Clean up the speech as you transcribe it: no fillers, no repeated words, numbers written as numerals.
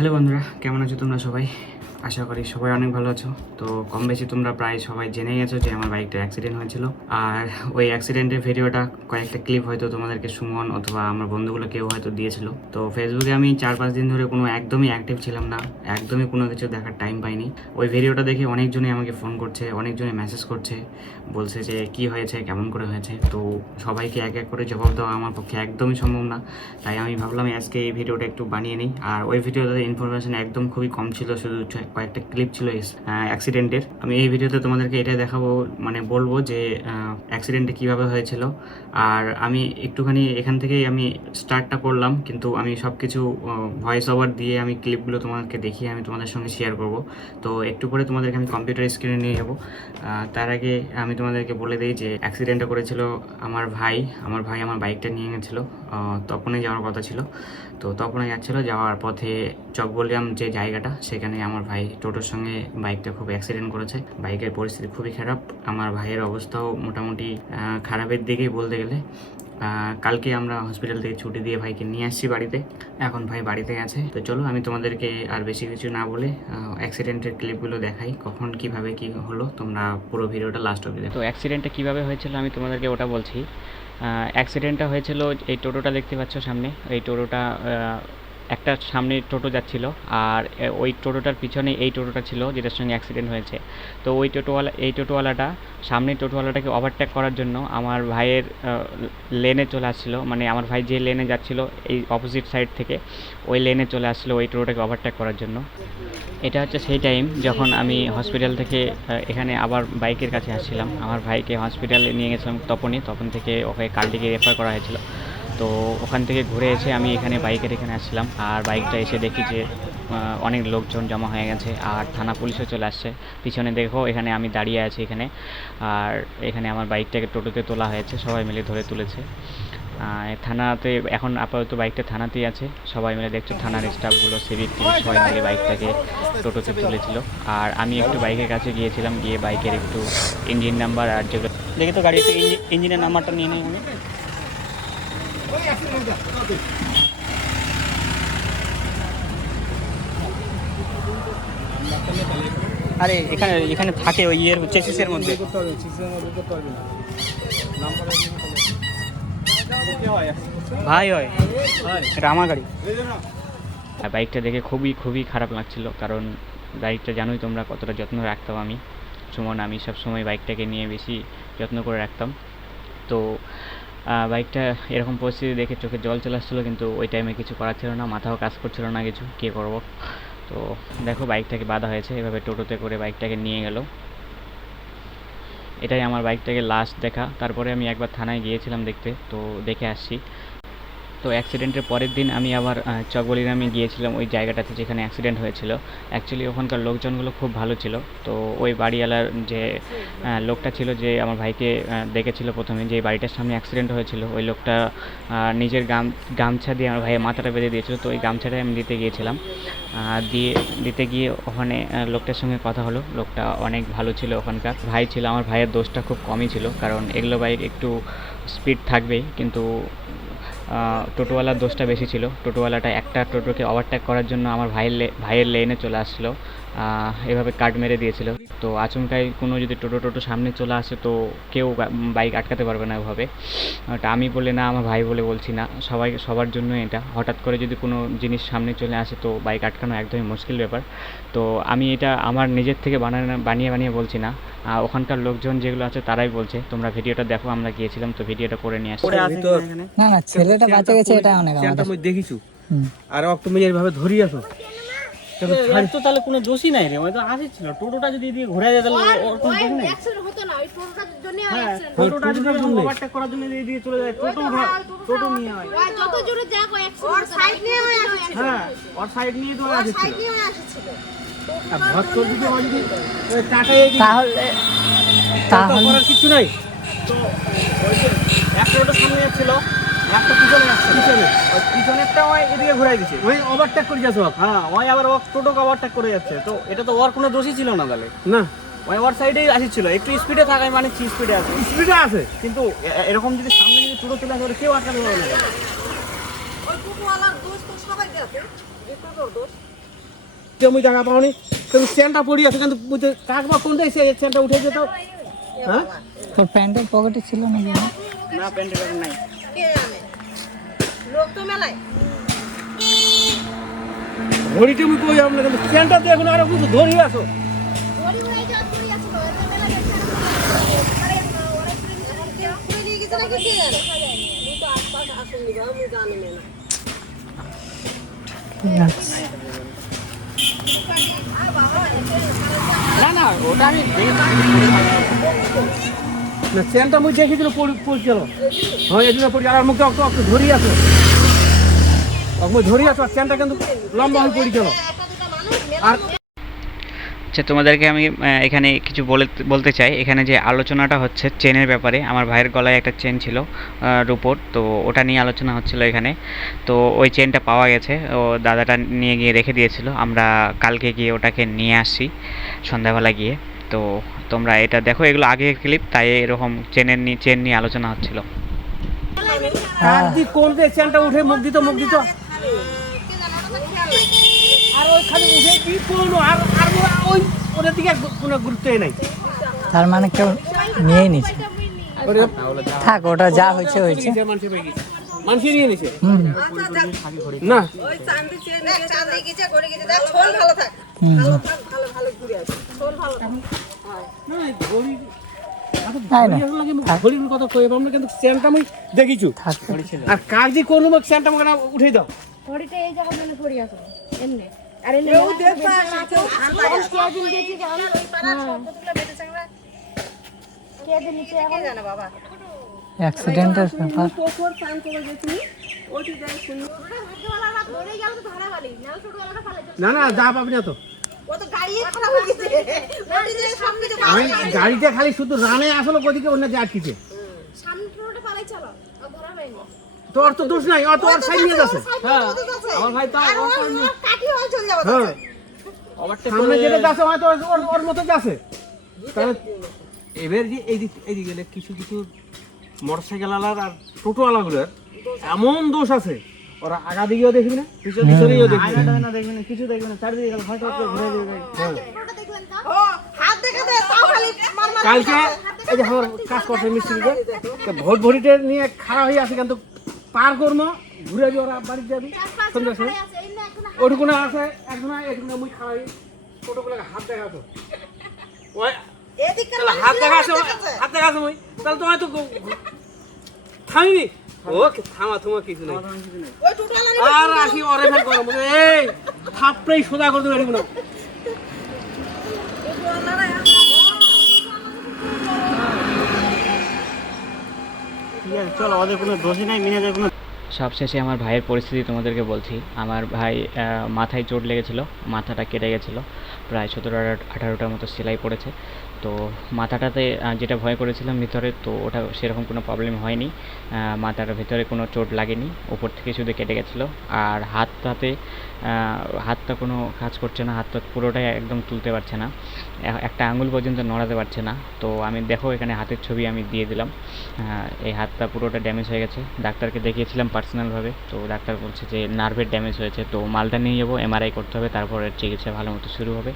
Hello বন্ধুরা, কেমন আছো তোমরা সবাই? আশা করি সবাই অনেক ভালো আছো। তো কম বেশি তোমরা প্রায় সবাই জেনে গেছো যে আমার বাইকটা অ্যাক্সিডেন্ট হয়েছিল। আর ওই অ্যাক্সিডেন্টের ভিডিওটা কয়েকটা ক্লিপ হয়তো তোমাদেরকে সুমন অথবা আমার বন্ধুগুলো কেউ হয়তো দিয়েছিল। তো ফেসবুকে আমি 4-5 দিন ধরে একদমই অ্যাক্টিভ ছিলাম না, একদমই কোনো কিছু দেখার টাইম পাইনি। ওই ভিডিওটা দেখে অনেকজনই আমাকে ফোন করছে, অনেকজনই মেসেজ করছে, বলছে যে কি হয়েছে, কেমন করে হয়েছে। তো সবাইকে এক এক করে জবাব দেওয়া আমার পক্ষে একদমই সম্ভব না, তাই আমি ভাবলাম আজকে এই ভিডিওটা একটু বানিয়ে নিই। আর ওই ভিডিওতে ইনফরমেশন একদম খুবই কম ছিল, শুধু কয়েকটা ক্লিপ ছিল অ্যাক্সিডেন্টের। আমি এই ভিডিওতে তোমাদেরকে এটাই দেখাবো, বলবো যে অ্যাক্সিডেন্টটা কীভাবে হয়েছিল। আর আমি একটুখানি এখান থেকেই আমি স্টার্টটা করলাম, কিন্তু আমি সব কিছু ভয়েস ওভার দিয়ে আমি ক্লিপগুলো তোমাদেরকে দেখিয়ে আমি তোমাদের সঙ্গে শেয়ার করব। তো একটু পরে তোমাদেরকে আমি কম্পিউটার স্ক্রিনে নিয়ে যাবো। তার আগে আমি তোমাদেরকে বলে দিই যে অ্যাক্সিডেন্টটা করেছিল আমার ভাই আমার বাইকটা নিয়ে গেছিলো। তপনে যাওয়ার কথা ছিল, তো তপনে যাচ্ছিলো, যাওয়ার পথে চকবলিয়াম যে জায়গাটা, সেখানে আমার ভাই টোটোর সঙ্গে বাইকটা খুব অ্যাক্সিডেন্ট করেছে। বাইকের পরিস্থিতি খুবই খারাপ, আমার ভাইয়ের অবস্থাও মোটামুটি খারাপের দিকেই বলতে গেলে। কালকে আমরা হসপিটাল থেকে ছুটি দিয়ে ভাইকে নিয়ে আসছি বাড়িতে, এখন ভাই বাড়িতে আছে। তো চলো আমি তোমাদেরকে আর বেশি কিছু না বলে অ্যাক্সিডেন্টের ক্লিপগুলো দেখাই, কখন কিভাবে কি হলো। তোমরা পুরো ভিডিওটা লাস্ট অবধি দেখো। তো অ্যাক্সিডেন্টটা কিভাবে হয়েছিল আমি তোমাদেরকে ওটা বলছি। অ্যাক্সিডেন্টটা হয়েছিল, এই টোটোটা দেখতে পাচ্ছ সামনে, এই টোটোটা একটা সামনে টোটো যাচ্ছিল, আর ওই টোটোটার পিছনে এই টোটোটা ছিল যেটার সঙ্গে অ্যাক্সিডেন্ট হয়েছে। তো ওই টোটোওয়ালাটা সামনের টোটোওয়ালাটাকে ওভারটেক করার জন্য আমার ভাইয়ের লেনে চলে আসছিলো, মানে আমার ভাই যে লেনে যাচ্ছিলো এই অপোজিট সাইড থেকে ওই লেনে চলে আসছিলো ওই টোটোটাকে ওভারটেক করার জন্য। এটা হচ্ছে সেই টাইম যখন আমি হসপিটাল থেকে এখানে আবার বাইকের কাছে আসছিলাম। আমার ভাইকে হসপিটালে নিয়ে গেছিলাম তখন থেকে ওকে কালদিকে রেফার করা হয়েছিল। তো ওখান থেকে ঘুরে এসে আমি এখানে বাইকের এখানে আসছিলাম, আর বাইকটা এসে দেখি যে অনেক লোকজন জমা হয়ে গেছে, আর থানা পুলিশও চলে আসছে। পিছনে দেখো এখানে আমি দাঁড়িয়ে আছি এখানে, আর এখানে আমার বাইকটাকে টোটোতে তোলা হয়েছে, সবাই মিলে ধরে তুলেছে। থানাতে এখন আপাতত বাইকটা থানাতেই আছে, সবাই মিলে দেখছো থানার স্টাফগুলো, সিভিক টিম সবাই মিলে বাইকটাকে টোটোতে তুলেছিল। আর আমি একটু বাইকের কাছে গিয়েছিলাম, গিয়ে বাইকের একটু ইঞ্জিন নাম্বার আর যেগুলো দেখি, তো গাড়িতে ইঞ্জিনের নাম্বারটা নিয়ে নেই আমি। আরে এখানে এখানে থাকে ওই ইয়ের চেসিসের মধ্যে। ভাই হয়, এটা আমার গাড়ি। বাইকটা দেখে খুবই খুবই খারাপ লাগছিল, কারণ বাইকটা জানোই তোমরা কতটা যত্ন রাখতাম আমি, সুমন আমি সবসময় বাইকটাকে নিয়ে বেশি যত্ন করে রাখতাম। তো বাইকটা এরকম পরিস্থিতি দেখে চোখে জল চলে আসছিলো, কিন্তু ওই টাইমে কিছু করার ছিল না, মাথাও কাজ করছিল না কিছু, কী করব। তো দেখো বাইকটাকে বাঁধা হয়েছে, এভাবে টোটোতে করে বাইকটাকে নিয়ে গেল। এটাই আমার বাইকটাকে লাস্ট দেখা। তারপরে আমি একবার থানায় গিয়েছিলাম দেখতে, তো দেখে আসছি। তো অ্যাক্সিডেন্টের পরের দিন আমি আবার চকবলিরামে গিয়েছিলাম, ওই জায়গাটাতে যেখানে অ্যাক্সিডেন্ট হয়েছিল। অ্যাকচুয়ালি ওখানকার লোকজনগুলো খুব ভালো ছিল। তো ওই বাড়িওয়ালার যে লোকটা ছিল, যে আমার ভাইকে দেখেছিল প্রথমে, যে বাড়িটার সামনে অ্যাক্সিডেন্ট হয়েছিল, ওই লোকটা নিজের গামছা দিয়ে আমার ভাইয়ের মাথাটা বেঁধে দিয়েছিল। তো ওই গামছাটাই আমি দিতে গিয়েছিলাম, দিতে গিয়ে ওখানে লোকটার সঙ্গে কথা হলো। লোকটা অনেক ভালো ছিল, ওখানকার ভাই ছিল। আমার ভাইয়ের দোষটা খুব কমই ছিল, কারণ এগুলো বাইক একটু স্পিড থাকবেই, কিন্তু টোটোওয়ালার দোষটা বেশি ছিল। টোটোওয়ালাটা একটা টোটোকে ওভারটেক করার জন্য আমার ভাইয়ের লেনে চলে আসছিলো, এভাবে কাট মেরে দিয়েছিল। তো আচমকাই কোনো যদি টোটো সামনে চলে আসে, তো কেউ বাইক আটকাতে পারবে না ওভাবে। ওটা আমি বলে না, আমার ভাই বলে বলছি না, সবার জন্য এটা হঠাৎ করে যদি কোনো জিনিস সামনে চলে আসে, তো বাইক আটকানো একদমই মুশকিল ব্যাপার। তো আমি এটা আমার নিজের থেকে বানিয়ে বলছি না, ওখানকার লোকজন যেগুলো আছে তারাই বলছে। তোমরা ভিডিওটা দেখো, আমরা গিয়েছিলাম তো ভিডিওটা করে নিয়ে আসছি। না না, ছেলেটা বাঁচা গেছে, এটা অনেক আমাদের দেখিছু। আর তুমি এইভাবে ধরি আছো, তো তাহলে কোনো দোষই নাই রে, ওই তো আসছিল। টোটোটা যদি এদিকে ঘুরে যায় তাহলে ওর কোনো দোষ নেই। অ্যাক্সিডেন্ট হতো না, ওই টোটোটার জন্য অ্যাক্সিডেন্ট। টোটোটা যদি ওভারটেক করার জন্য এদিকে চলে যায়, টোটো নিয়ে হয়। ওই যত জোরে যাক ওই অ্যাক্সিডেন্ট, ওর সাইড নিয়ে হয় আসছিল। হ্যাঁ, ওর সাইড নিয়ে তো আসছিল। সাইড নিয়ে হয় আসছিল। আর ভক্তর দিকে যদি চাটাই তাহলে করার কিছু নাই। তো ওই যে একটা টোটো সামনে যাচ্ছিল, একটা পিছনে যাচ্ছে, ওই পিছনেরটা ওই এদিকে ঘুরাই দিছে। ওই ওভারটেক করে যাচ্ছ। হ্যাঁ, ওই আবার ও টোটোকে ওভারটেক করে যাচ্ছে। তো এটা তো ওর কোনো দোষই ছিল না তাহলে। না, ওই ওর সাইডেই আসছিল, একটু স্পিডে থাকায় মানে স্পিডে আছে, স্পিডে আছে, কিন্তু এরকম যদি সামনে যদি টোটো চলে আসে, কেউ আটকাতে পারবে না। ওই টোটোওয়ালার দোষ তো সবাই দেখে, এই টোটোর দোষ। তুমি জায়গা পাওনি, কিন্তু চেনটা পড়ে আছে, কিন্তু কাকবা কোনটা এসে চেনটা উঠে যেত। হ্যাঁ তোর প্যান্টের পকেটে ছিল নাকি? না প্যান্টের ব্যাপার নাই। লোক তো মেলায় ঘড়িটা আমি কই আমরা, কিন্তু চেনটা তো এখন আরো কিছু ধরিয়ে আসো। ঘড়ি উড়াই যাওয়ার ঘড়ি আছে তো এর মেলা দেখতে আরে ওরা পুরো নিয়ে গেছে নাকি কে জানে আমি তো আশপাশ আসেনি বা আমি জানি না না না ওটা আমি না চেনটা মুই দেখেছিল পড়ছিল, হ্যাঁ এদিকে পড়ি আর মুখে অত ধরিয়ে আসো, মুই ধরিয়ে আসো, আর চেনটা কিন্তু লম্বা হয়ে পড়েছিল। আর আচ্ছা তোমাদেরকে আমি এখানে কিছু বলতে চাই। এখানে যে আলোচনাটা হচ্ছে চেনের ব্যাপারে, আমার ভাইয়ের গলায় একটা চেন ছিল রূপোর, তো ওটা নিয়ে আলোচনা হচ্ছিল এখানে। তো ওই চেনটা পাওয়া গেছে, ও দাদাটা নিয়ে গিয়ে রেখে দিয়েছিল, আমরা কালকে গিয়ে ওটাকে নিয়ে আসি সন্ধ্যাবেলা গিয়ে। তো তোমরা এটা দেখো, এগুলো আগের ক্লিপ, তাই এরকম চেন নিয়ে আলোচনা হচ্ছিল। কাক দি কোন যে চেনটা উঠে মুখ দিত আর ওই খালি উঠে কি করলো, আর আর ওই ওদের দিকে কোনো গুরুত্বই নাই। তার মানে কেউ নিয়েই নিছে। থাক, ওটা যা হয়েছে হয়েছে। মানুষই নিয়ে নিছে হুম না। ওই চাঁদি চেন চাঁদি গেছে ঘড়ি গেছে দেখ ছোল ভালো থাক হুম ভালো ভালো ঘুরে আসে ছোল ভালো থাক ঘড়ির কথা কই আমরা, কিন্তু চেনটা আমি দেখিছু। থাক। আর কাক দি কোন মুখ চেনটা আমাকে উঠে দাও। ঘড়িটা এই জায়গা মানে ঘড়ি আছে এমনি আর এমনি কেউ দেখবা না কেউ দিন দেখি জানা ওই পাড়া সম্পত্তিগুলো বেঁচে থাকবে কে দিন নিচে এখন জানা বাবা অ্যাক্সিডেন্টের ব্যাপার। পোকর চান করে গেছি ওইটি যাই শুনি ভাগ্যওয়ালা রাত ধরে গেল তো ধরা বালি না ছোটওয়ালাটা পালে না না যা পাবি না তো, ও তো গাড়ি খারাপ হয়ে গেছে ওইটি যে সব কিছু আমি গাড়িতে খালি শুধু রানে আসলো ওদিকে অন্য যা আটকিছে। সামনে রোডে পালাই চালা ও ধরা হয়নি তোর তো দোষ নাই, ও তো ওর সাইড নিয়ে যাচ্ছে। হ্যাঁ আমার ভাই তো কাটি হয়ে চলে যাবে হ্যাঁ সামনে যেটা যাচ্ছে হয়তো ওর মতো যাচ্ছে। তাহলে এবার যে এইদিকে গেলে কিছু কিছু মোটরসাইকেল আলার আর টোটো আলাগুলোর এমন দোষ আছে, ওরা আগা দিকেও দেখবি না পিছনেও দেখবি না, দেখবি না, কিছু দেখবি না, চারিদিকে গেল হয়তো ঘুরে দিবে। ফটোটা দেখলেন তো ও হাত দেখে দে তাও খালি মার মার কালকে এই যে আমার কাজ করছে মিস্ত্রিতে, ভোট ভরিতে নিয়ে খারাপ হয়ে আছে, কিন্তু পার করবো ঘুরে যাবি, ওরা বাড়ি যাবি সন্ধ্যার সময় আছে এই না এখন ওটুকুনা আছে একজন এটুকুনা মুই খাওয়াই টোটোগুলোকে হাত দেখাতো ওই এদিকে তাহলে হাত দেখাছে মুই, তাহলে তোমার তো থামিনি ও থামা তোমার কিছু নেই। ওই টোটাল আর আসি ওরে ফেল করো এই থাপড়েই সোজা করে দেবো এটুকুনা। ঠিক আছে চলো, ওদের কোনো দোষই নাই, মিনাজের কোনো। সবশেষে আমার ভাইয়ের পরিস্থিতি তোমাদেরকে বলছি। আমার ভাই মাথায় চোট লেগেছিলো, মাথাটা কেটে গেছিলো, প্রায় 17-18টার মতো সেলাই পড়েছে। তো মাথাটাতে যেটা ভয় করেছিলাম ভিতরে, তো ওটা সেরকম কোনো প্রবলেম হয়নি, মাথার ভিতরে কোনো চোট লাগেনি, উপর থেকে শুধু কেটে গেছিলো। আর হাতটা কোনো কাজ করছে না, হাতটা পুরোটাই একদম তুলতে পারছে না, একটা আঙুল পর্যন্ত নড়াতে পারছে না। তো আমি দেখো এখানে হাতের ছবি আমি দিয়ে দিলাম, এই হাতটা পুরোটা ড্যামেজ হয়ে গেছে। ডাক্তারকে দেখিয়েছিলাম পার্সোনালভাবে, তো ডাক্তার বলছে যে নার্ভের ড্যামেজ হয়েছে, তো মালটা নিয়ে যাবো, এমআরআই করতে হবে, তারপরে চিকিৎসা ভালো মতো শুরু হবে।